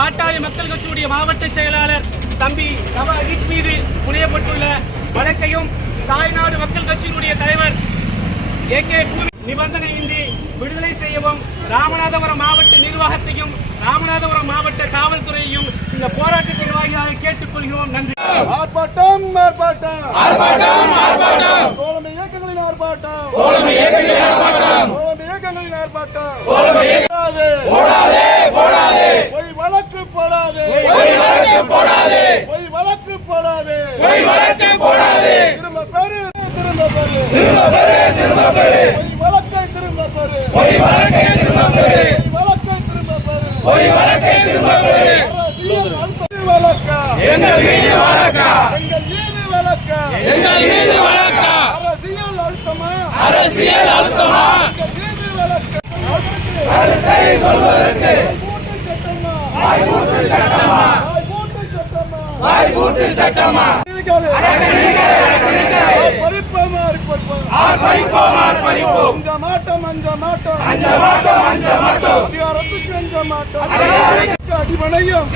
பாட்டாளி மக்கள் கட்சியுடைய மாவட்ட செயலாளர் தம்பி நவ அஜித் மீது புனையப்பட்டுள்ள வழக்கையும் தாய்நாடு மக்கள் கட்சியினுடைய தலைவர் ஏ கே பூமி நிபந்தனையின்றி விடுதலை செய்யவும் ராமநாதபுரம் மாவட்ட நிர்வாகத்தையும் ராமநாதபுரம் மாவட்ட காவல்துறையையும் இந்த போராட்ட நிர்வாகியாக கேட்டுக்கொள்கிறோம். நன்றி. ஆர்ப்பாட்டம் ஆர்ப்பாட்டம். ஆர்ப்பாட்டம் ஆர்ப்பாட்டம். தோழமை இயக்கங்களின் ஆர்ப்பாட்டம். தோழமை இயக்கங்களின் ஆர்ப்பாட்டம். தோழமை இயக்கங்களின் ஆர்ப்பாட்டம் தோழமை போடாதே போடாதே போடாதே பொய் வழக்கு போடாதே பொய் வழக்கு போடாதே பொய் வழக்கு போடாதே பொய் வழக்கு போடாதே. திரும்ப பெறு திரும்ப பெறு. திரும்ப பெறு திரும்ப பெறு. பொய் வழக்கை திரும்ப பெறு. பொய் வழக்கை திரும்ப பொய் வழக்கை திரும்ப பெறு. பொய் வழக்கை திரும்ப வழக்கா எங்கள் மீது வழக்கா? எங்கள் மீது வழக்கா? எங்கள் மீது வழக்கா? அரசியல் அழுத்தமா? அரசியல் அழுத்தமா? எங்கள் மீது வழக்கா. கருத்தை சொல்வதற்கு. சட்டமா? வாய்ப்பூட்டு சட்டமா? வாய்ப்பூட்டு சட்டமா? அஞ்ச மாட்டோம் அஞ்ச மாட்டோம் அஞ்ச மாட்டோம் அஞ்ச மாட்டோம். அதிகாரத்துக்கு அஞ்ச மாட்டோம்? அடிமனையும்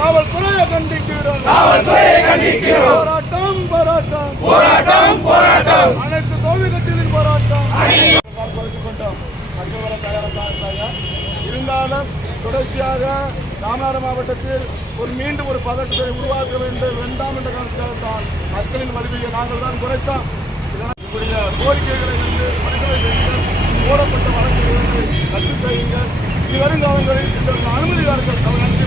காவல்துறையை கண்டிக்கிறோம் காவல்துறையை கண்டிக்கிறோம். போராட்டம் போராட்டம். போராட்டம் போராட்டம் அனைத்து தோல்வி கட்சிகளின் போராட்டம். குறைத்துக் கொண்டோம். தயாராக இருந்தாலும் தொடர்ச்சியாக ராமநாதபுரம் மாவட்டத்தில் ஒரு மீண்டும் ஒரு பதற்றத்தை உருவாக்க வேண்டும். வேண்டாம் என்ற காரணத்திற்காகத்தான் மக்களின் வலிமையை நாங்கள் தான் குறைத்தோம். இதனுடைய கோரிக்கைகளை வந்து பரிசீலனை செய்யுங்கள். மூடப்பட்ட வழக்குகளை வந்து ரத்து செய்யுங்கள். இனி வருங்காலங்களில் இந்த அனுமதிதாரர்கள் அவர் நன்றி